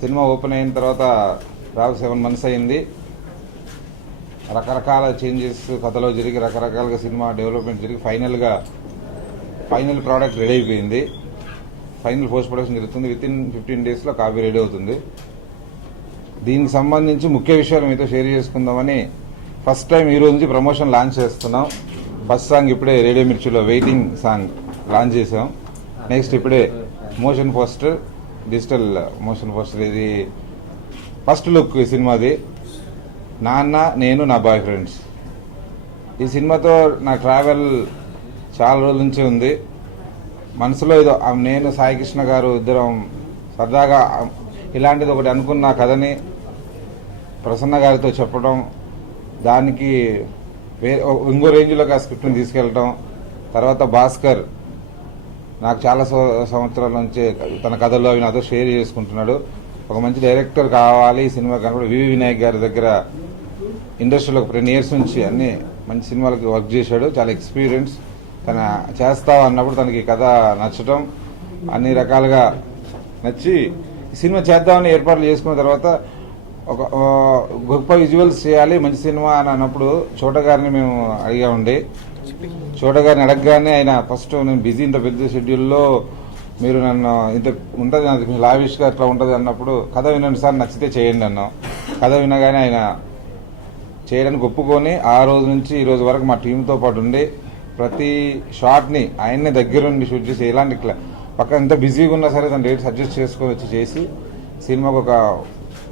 Cinema open అయిన తర్వాత దాదాపు 7 months అయింది. రకరకాల చేంజెస్ కథలో జరిగి రకరకాలుగా సినిమా డెవలప్మెంట్ జరిగి ఫైనల్ ప్రోడక్ట్ రెడీ అయిపోయింది. ఫైనల్ పోస్ట్ ప్రొడక్షన్ జరుగుతుంది. విత్ ఇన్ 15 daysలో కాపీ రెడీ అవుతుంది. దీనికి సంబంధించి ముఖ్య విషయాలు మీతో షేర్ చేసుకుందామని ఫస్ట్ టైం ఈ రోజు నుంచి ప్రమోషన్ లాంచ్ చేస్తున్నాం. ఫస్ట్ సాంగ్ ఇప్పుడే రేడియో మిర్చిలో వెయిటింగ్ సాంగ్ లాంచ్ చేసాం. నెక్స్ట్ ఇప్పుడే motion poster, digital motion poster, ఇది ఫస్ట్ లుక్ ఈ సినిమాది. నాన్న నేను నా బాయ్ ఫ్రెండ్స్. ఈ సినిమాతో నా ట్రావెల్ చాలా రోజుల నుంచి ఉంది. మనసులో ఏదో నేను సాయి కృష్ణ గారు ఇద్దరం సరదాగా ఇలాంటిది ఒకటి అనుకున్న కథని ప్రసన్న గారితో చెప్పడం, దానికి ఇంకో రేంజ్లోకి ఆ స్క్రిప్ట్ని తీసుకెళ్ళటం, తర్వాత భాస్కర్ నాకు చాలా సంవత్సరాల నుంచి తన కథల్లో అవి నాతో షేర్ చేసుకుంటున్నాడు. ఒక మంచి డైరెక్టర్ కావాలి ఈ సినిమా కనుక వివి వినాయక్ గారి దగ్గర ఇండస్ట్రీలో 10 years నుంచి అన్ని మంచి సినిమాలకి వర్క్ చేశాడు. చాలా ఎక్స్పీరియన్స్. తన చేస్తావు అన్నప్పుడు తనకి కథ నచ్చటం, అన్ని రకాలుగా నచ్చి సినిమా చేద్దామని ఏర్పాట్లు చేసుకున్న తర్వాత ఒక గొప్ప విజువల్స్ చేయాలి మంచి సినిమా అని అన్నప్పుడు చోట గారిని మేము అడిగామండి. చోట గారిని అడగగానే ఆయన ఫస్ట్ నేను బిజీ ఇంత పెద్ద షెడ్యూల్లో మీరు నన్ను ఇంత ఉంటుంది నాకు లావిష్గా అట్లా ఉంటుంది అన్నప్పుడు కథ వినండి సార్ నచ్చితే చేయండి అన్నాం. కథ వినగానే ఆయన చేయడానికి ఒప్పుకొని ఆ రోజు నుంచి ఈ రోజు వరకు మా టీంతో పాటు ఉండి ప్రతి షాట్ని ఆయన్నే దగ్గరుండి షూట్ చేసి ఎలాంటి పక్కన ఎంత బిజీగా ఉన్నా సరే తన డేట్స్ అడ్జస్ట్ చేసుకొని వచ్చి చేసి సినిమాకు ఒక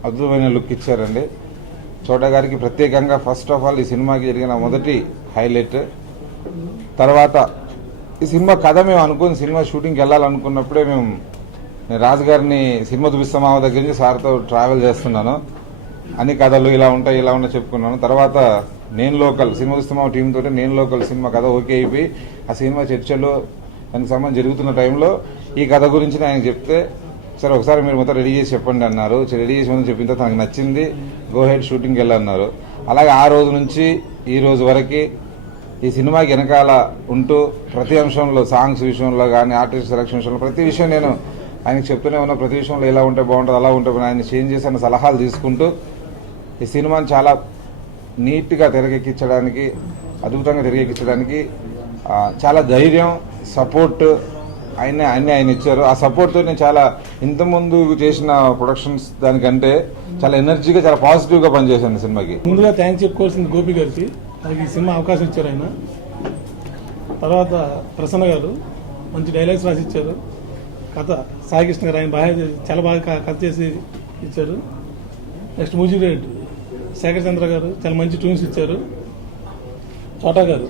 అద్భుతమైన లుక్ ఇచ్చారండి. చోట గారికి ప్రత్యేకంగా ఫస్ట్ ఆఫ్ ఆల్ ఈ సినిమాకి జరిగిన మొదటి హైలైట్. తర్వాత ఈ సినిమా కథ మేము అనుకుని సినిమా షూటింగ్కి వెళ్ళాలనుకున్నప్పుడే నేను రాజుగారిని సినిమా చూపిస్తామా దగ్గర నుంచి సార్తో ట్రావెల్ చేస్తున్నాను. అన్ని కథలు ఇలా ఉంటాయి చెప్పుకున్నాను. తర్వాత నేను లోకల్ సినిమా చూస్తామా టీంతో నేను లోకల్ సినిమా కథ ఓకే అయిపోయి ఆ సినిమా చర్చలు దానికి సంబంధించి జరుగుతున్న టైంలో ఈ కథ గురించి ఆయన చెప్తే సరే ఒకసారి మీరు మొత్తం రెడీ చేసి చెప్పండి అన్నారు. రెడీ చేసి ముందు చెప్పిన తర్వాత తనకు నచ్చింది, గో హెడ్ షూటింగ్కి వెళ్ళన్నారు. అలాగే ఆ రోజు నుంచి ఈ రోజు వరకు ఈ సినిమాకి వెనకాల ఉంటూ ప్రతి అంశంలో సాంగ్స్ విషయంలో కానీ ఆర్టిస్ట్ సెలక్షన్ విషయంలో ప్రతి విషయం నేను ఆయనకు చెప్తూనే ఉన్నా. ప్రతి విషయంలో ఎలా ఉంటే బాగుంటుంది అలా ఉంటే ఆయన చేంజ్ చేసి అన్న సలహాలు తీసుకుంటూ ఈ సినిమాని చాలా నీట్గా తెరకెక్కించడానికి అద్భుతంగా తెరకెక్కించడానికి చాలా ధైర్యం సపోర్ట్ ఆయన ఇచ్చారు. ఆ సపోర్ట్తో నేను చాలా ఇంతకుముందు చేసిన ప్రొడక్షన్స్ దానికంటే చాలా ఎనర్జీగా చాలా పాజిటివ్గా పనిచేశాను సినిమాకి. ముందుగా థ్యాంక్స్ చెప్పుకోవాల్సింది గోపి గారికి, నాకు ఈ సినిమా అవకాశం ఇచ్చారు ఆయన. తర్వాత ప్రసన్న గారు మంచి డైలాగ్స్ రాసి ఇచ్చారు. కథ సాయి కృష్ణ గారు ఆయన చాలా బాగా కథ చేసి ఇచ్చారు. నెక్స్ట్ మ్యూజిక్ డైరెక్టర్ శేఖర్ చంద్ర గారు చాలా మంచి ట్యూన్స్ ఇచ్చారు. చోటా గారు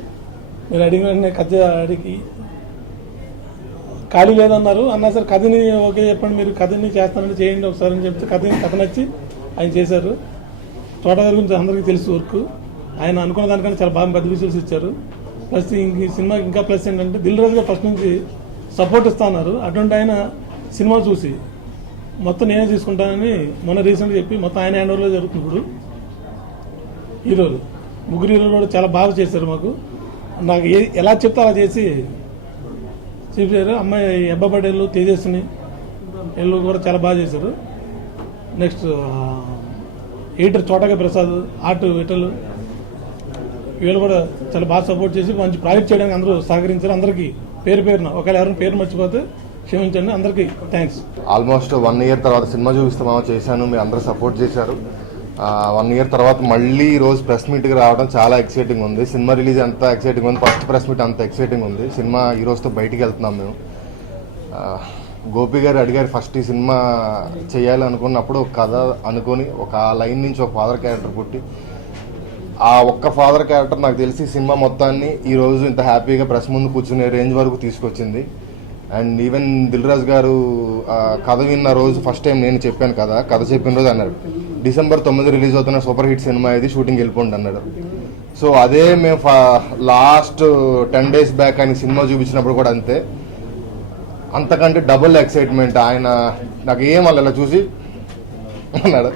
మీరు అడిగిన వెంటనే కథ అడిగి ఖాళీ లేదన్నారు. అన్నా సార్ కథని ఓకే చెప్పండి, మీరు కథని చేస్తానని చేయండి ఒకసారి అని చెప్తే కథ నచ్చి ఆయన చేశారు. చోటా గారి గురించి అందరికీ తెలుసు వర్క్. ఆయన అనుకున్న దానికన్నా చాలా బాగా పెద్ద విజువల్స్ ఇచ్చారు. ప్లస్ ఈ సినిమాకి ఇంకా ప్లస్ ఏంటంటే దిల్ రాజు గారు ఫస్ట్ నుంచి సపోర్ట్ ఇస్తా ఉన్నారు. అటువంటి ఆయన సినిమా చూసి మొత్తం నేనే తీసుకుంటానని మొన్న రీసెంట్గా చెప్పి మొత్తం ఆయన హ్యాండ్ ఓవర్లో జరుగుతుంది. ఇప్పుడు హీరోలు ముగ్గురు హీరోలు కూడా చాలా బాగా చేశారు. మాకు నాకు ఎలా చెప్తే అలా చేసి చూపించారు. అమ్మాయి అబ్బా పటేళ్ళు తేజస్విని వీళ్ళు కూడా చాలా బాగా చేశారు. నెక్స్ట్ ఎడిటర్ చోటగా ప్రసాద్, ఆర్ట్ విటలు వీళ్ళు కూడా చాలా బాగా సపోర్ట్ చేసి మంచి ప్రాజెక్ట్ చేయడానికి అందరూ సహకరించారు. అందరికీ పేరున ఒకవేళ ఎవరైనా పేరు మర్చిపోతే క్షమించండి. అందరికీ థ్యాంక్స్. ఆల్మోస్ట్ 1 year తర్వాత సినిమా చూపిస్తామా చేశాను, మీరు అందరూ సపోర్ట్ చేశారు. 1 year తర్వాత మళ్ళీ ఈ రోజు ప్రెస్ మీట్కి రావడం చాలా ఎక్సైటింగ్ ఉంది. సినిమా రిలీజ్ అంత ఎక్సైటింగ్ ఉంది, ఫస్ట్ ప్రెస్ మీట్ అంత ఎక్సైటింగ్ ఉంది. సినిమా ఈ రోజుతో బయటికి వెళ్తున్నాం మేము. గోపి గారు అడిగారు ఫస్ట్ ఈ సినిమా చేయాలి అనుకున్నప్పుడు ఒక కథ అనుకొని ఒక లైన్ నుంచి ఒక ఫాదర్ క్యారెక్టర్ పుట్టి ఆ ఒక్క ఫాదర్ క్యారెక్టర్ నాకు తెలిసి సినిమా మొత్తాన్ని ఈ రోజు ఇంత హ్యాపీగా ప్రెస్ ముందు కూర్చునే రేంజ్ వరకు తీసుకొచ్చింది. అండ్ ఈవెన్ దిల్ రాజు గారు కథ విన్న రోజు ఫస్ట్ టైం నేను చెప్పాను కథ చెప్పిన రోజు అన్నాడు December 9 రిలీజ్ అవుతున్న సూపర్ హిట్ సినిమా ఇది, షూటింగ్ వెళ్ళిపోండి అన్నాడు. సో అదే మేము లాస్ట్ 10 days బ్యాక్ ఆయన సినిమా చూపించినప్పుడు కూడా అంతే, అంతకంటే డబుల్ ఎక్సైట్మెంట్. ఆయన నాకు ఏం అలా చూసి అన్నాడు.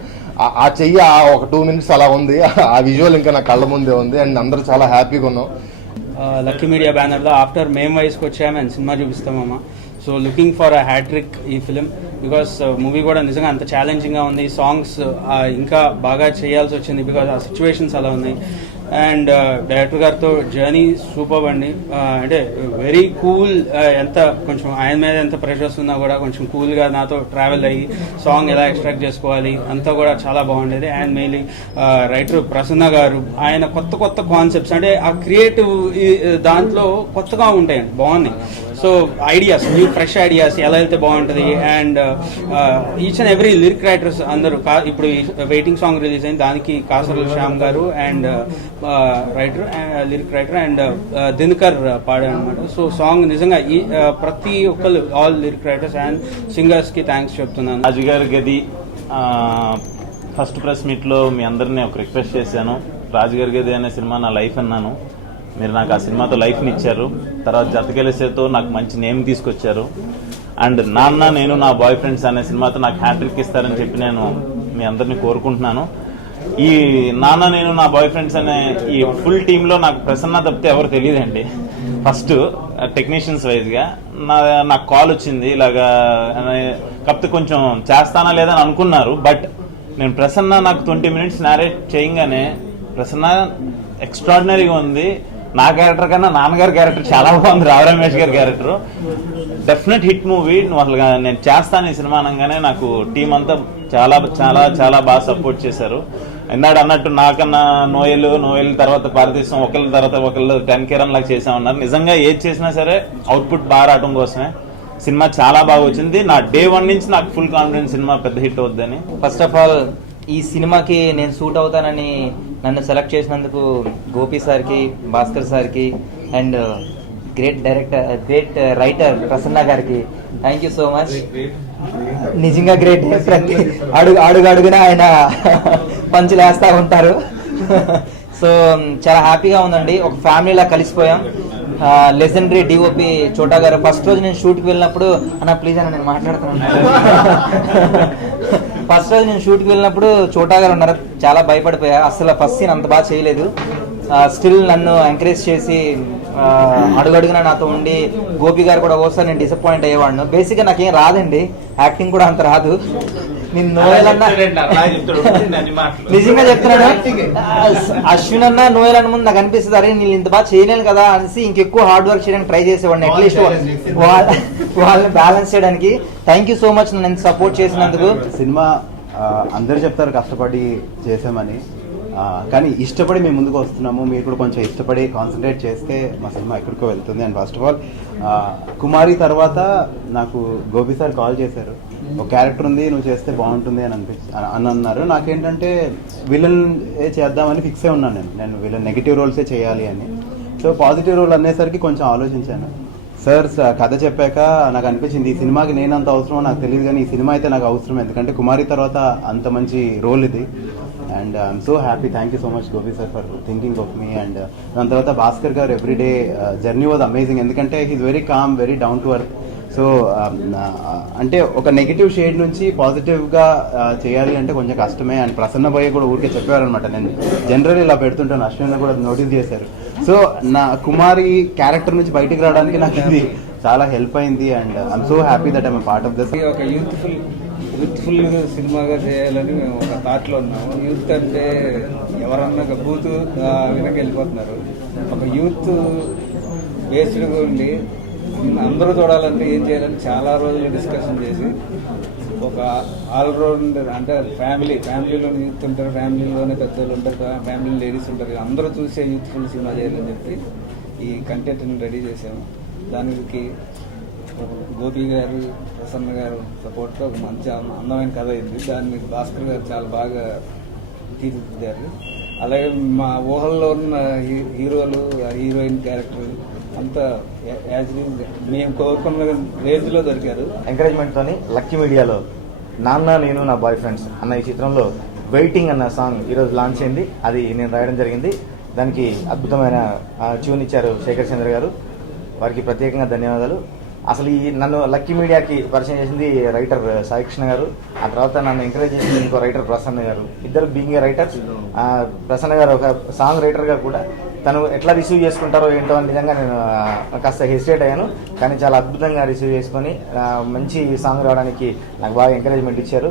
ఆ చెయ్యి ఒక 2 minutes అలా ఉంది, ఆ విజువల్ ఇంకా నా కళ్ళ ముందే ఉంది. అండ్ అందరూ చాలా హ్యాపీగా ఉన్నాం. లక్కీ మీడియా బ్యానర్లో ఆఫ్టర్ మేము వయసుకు వచ్చాము అండ్ సినిమా చూపిస్తామమ్మా. So looking for a hat-trick ఈ ఫిలిం. బికాస్ మూవీ కూడా నిజంగా అంత ఛాలెంజింగ్గా ఉంది. సాంగ్స్ ఇంకా బాగా చేయాల్సి వచ్చింది బికాస్ ఆ సిచ్యువేషన్స్ అలా ఉన్నాయి. అండ్ డైరెక్టర్ గారితో జర్నీ సూపర్ అండి. అంటే వెరీ కూల్. ఎంత కొంచెం ఆయన మీద ఎంత ప్రెషర్స్ ఉన్నా కూడా కొంచెం కూల్గా నాతో ట్రావెల్ అయ్యి సాంగ్ ఎలా ఎక్స్ట్రాక్ట్ చేసుకోవాలి అంతా కూడా చాలా బాగుండేది. అండ్ మెయిన్లీ రైటర్ ప్రసన్న గారు, ఆయన కొత్త కొత్త కాన్సెప్ట్స్ అంటే ఆ క్రియేటివ్ దాంట్లో కొత్తగా ఉంటాయండి, బాగున్నాయి. So ideas, new fresh ideas ఎలా వెళ్తే బాగుంటుంది. And each and every lyric writers అందరూ ఇప్పుడు వెయిటింగ్ సాంగ్ రిలీజ్ అయింది, దానికి కాసర్ల శ్యామ్ గారు and writer, lyric writer and Dinakar పాడారు అనమాట. సో సాంగ్ నిజంగా ఈ ప్రతి ఒక్కరు, all lyric writers and singers కి థ్యాంక్స్ చెప్తున్నాను. రాజుగారి గది ఫస్ట్ ప్రెస్ మీట్ లో మీ అందరినీ ఒక రిక్వెస్ట్ చేశాను. రాజుగారి గది అనే సినిమా నా లైఫ్ అన్నాను. మీరు నాకు ఆ సినిమాతో లైఫ్ని ఇచ్చారు. తర్వాత జతకెలిసేతో నాకు మంచి నేమ్ తీసుకొచ్చారు. అండ్ నాన్న నేను నా బాయ్ ఫ్రెండ్స్ అనే సినిమాతో నాకు హ్యాట్రిక్ ఇస్తారని చెప్పి నేను మీ అందరినీ కోరుకుంటున్నాను. ఈ నాన్న నేను నా బాయ్ ఫ్రెండ్స్ అనే ఈ ఫుల్ టీంలో నాకు ప్రసన్న తప్పితే ఎవరు తెలియదండి. ఫస్ట్ టెక్నీషియన్స్ వైజ్గా నాకు కాల్ వచ్చింది ఇలాగా, కాకపోతే కొంచెం చేస్తానా లేదని అనుకున్నారు. బట్ నేను ప్రసన్న నాకు 20 minutes నేరేట్ చేయగానే ప్రసన్న ఎక్స్ట్రాడినరీగా ఉంది. నా క్యారెక్టర్ కన్నా నాన్నగారి క్యారెక్టర్ చాలా బాగుంది, రావు రమేష్ గారి క్యారెక్టర్. Definite hit movie. నువ్వు అసలు నేను చేస్తాను ఈ సినిమా అనగానే నాకు టీం అంతా చాలా చాలా చాలా బాగా సపోర్ట్ చేశారు. ఇందాడు అన్నట్టు నాకన్నా నోయల్ తర్వాత భారతదేశం ఒకళ్ళ తర్వాత ఒకళ్ళు 10 కేరన్ లాగా చేసామన్నారు. నిజంగా ఏది చేసినా సరే అవుట్పుట్ బాగా రావడం కోసమే. సినిమా చాలా బాగా వచ్చింది. నా డే 1 నుంచి నాకు ఫుల్ కాన్ఫిడెన్స్ సినిమా పెద్ద హిట్ అవుద్దని. ఫస్ట్ ఆఫ్ ఆల్ ఈ సినిమాకి నేను సూట్ అవుతానని నన్ను సెలెక్ట్ చేసినందుకు గోపి సార్కి, భాస్కర్ సార్కి అండ్ గ్రేట్ రైటర్ ప్రసన్న గారికి థ్యాంక్ యూ సో మచ్. నిజంగా గ్రేట్. ప్రతి అడుగున ఆయన పంచులు వేస్తూ ఉంటారు. సో చాలా హ్యాపీగా ఉందండి. ఒక ఫ్యామిలీలా కలిసిపోయాం. లెజెండరీ డిఓపి చోటా గారు ఫస్ట్ రోజు నేను షూట్కి వెళ్ళినప్పుడు, అన్న ప్లీజ్ అన్న నేను మాట్లాడుతున్నాను. ఫస్ట్ రోజు నేను షూట్కి వెళ్ళినప్పుడు చోటా గారు ఉన్నారు. చాలా భయపడిపోయా. అసలు ఫస్ట్ సీన్ అంత బాగా చేయలేదు. స్టిల్ నన్ను ఎంకరేజ్ చేసి అడుగడుగున నాతో ఉండి, గోపి గారు కూడా ఒకసారి నేను డిసప్పాయింట్ అయ్యేవాడిను. బేసిక్గా నాకేం రాదండి, యాక్టింగ్ కూడా అంత రాదు. నేను నోయలన్నా నిజంగా చెప్తున్నాను, అశ్విన్ అన్న నోయల్ అన్న ముందు నాకు అనిపిస్తుంది, అరే నేను ఇంత బాగా చేయలేను కదా అనేసి ఇంకెక్కువ హార్డ్ వర్క్ చేయడానికి ట్రై చేసేవాడిని, అట్లీస్ట్ వాళ్ళని బ్యాలెన్స్ చేయడానికి. థ్యాంక్ యూ సో మచ్ నన్ను ఎంత సపోర్ట్ చేసినందుకు. సినిమా అందరూ చెప్తారు కష్టపడి చేసామని, కానీ ఇష్టపడి మేము ముందుకు వస్తున్నాము. మీరు కూడా కొంచెం ఇష్టపడి కాన్సన్ట్రేట్ చేస్తే మా సినిమా ఎక్కడికో వెళ్తుంది. అండ్ ఫస్ట్ ఆఫ్ ఆల్ కుమారి తర్వాత నాకు గోపి సార్ కాల్ చేశారు, ఒక క్యారెక్టర్ ఉంది నువ్వు చేస్తే బాగుంటుంది అని అని అన్నారు. నాకేంటంటే విలన్ చేద్దామని ఫిక్స్ అయి ఉన్నాను. నేను విలన్ నెగిటివ్ రోల్సే చేయాలి అని. సో పాజిటివ్ రోల్ అనేసరికి కొంచెం ఆలోచించాను. సార్ కథ చెప్పాక నాకు అనిపించింది ఈ సినిమాకి నేను అంత అవసరమో నాకు తెలియదు, కానీ ఈ సినిమా అయితే నాకు అవసరం. ఎందుకంటే కుమారి తర్వాత అంత మంచి రోల్ ఇది. And I'm so happy. Thank you so much Gopi sir for thinking of me. And దాని తర్వాత భాస్కర్ గారు ఎవ్రీడే జర్నీ వాజ్ అమేజింగ్. ఎందుకంటే he's very calm, very down to earth. So అంటే ఒక నెగిటివ్ షేడ్ నుంచి పాజిటివ్గా చేయాలి అంటే కొంచెం కష్టమే. అండ్ ప్రసన్న భయ్య కూడా ఊరికే చెప్పారనమాట, నేను జనరల్ ఇలా పెడుతుంటాను, అశ్విన్ కూడా నోటీస్ చేశారు. సో నా కుమారి క్యారెక్టర్ నుంచి బయటికి రావడానికి నాకు ఇది చాలా హెల్ప్ అయింది. And I'm so happy that I'm part of this. ఒక యూత్ఫుల్ సినిమాగా చేయాలని మేము ఒక థాట్లో ఉన్నాము. యూత్ అంటే ఎవరన్నా బూత్ విధంగా వెళ్ళిపోతున్నారు. ఒక యూత్ బేస్డ్గా ఉండి అందరూ చూడాలంటే ఏం చేయాలని చాలా రోజులు డిస్కషన్ చేసి ఒక ఆల్రౌండర్ అంటే ఫ్యామిలీలో యూత్ ఉంటారు, ఫ్యామిలీలోనే పెద్దలు ఉంటారు, ఫ్యామిలీ లేడీస్ ఉంటారు, అందరూ చూసే యూత్ఫుల్ సినిమా చేయాలని చెప్పి ఈ కంటెంట్ని రెడీ చేసాము. దానికి గోపి గారు, ప్రసన్న గారు సపోర్ట్తో ఒక మంచి అందమైన కథ అయింది. దాన్ని భాస్కర్ గారు చాలా బాగా తీర్చిదిద్దారు. అలాగే మా ఊహల్లో ఉన్న హీరోలు, హీరోయిన్ క్యారెక్టర్ అంతా మేము కోరుకున్న రేంజ్లో దొరికారు. ఎంకరేజ్మెంట్తోని లక్కీ మీడియాలో నాన్న నేను నా బాయ్ ఫ్రెండ్స్ అన్న ఈ చిత్రంలో వెయిటింగ్ అన్న సాంగ్ ఈరోజు లాంచ్ అయింది. అది నేను రాయడం జరిగింది. దానికి అద్భుతమైన ట్యూన్ ఇచ్చారు శేఖర్ చంద్ర గారు, వారికి ప్రత్యేకంగా ధన్యవాదాలు. అసలు ఈ నన్ను లక్కీ మీడియాకి పరిచయం చేసింది రైటర్ సాయి కృష్ణ గారు, ఆ తర్వాత నన్ను ఎంకరేజ్ చేసింది ఇంకో రైటర్ ప్రసన్న గారు. ఇద్దరు బీయింగ్ ఏ రైటర్స్, ప్రసన్న గారు ఒక సాంగ్ రైటర్గా కూడా తను ఎట్లా రిసీవ్ చేసుకుంటారో ఏంటో అని నిజంగా నేను కాస్త హెసిటేట్ అయ్యాను. కానీ చాలా అద్భుతంగా రిసీవ్ చేసుకొని మంచి సాంగ్ రావడానికి నాకు బాగా ఎంకరేజ్మెంట్ ఇచ్చారు.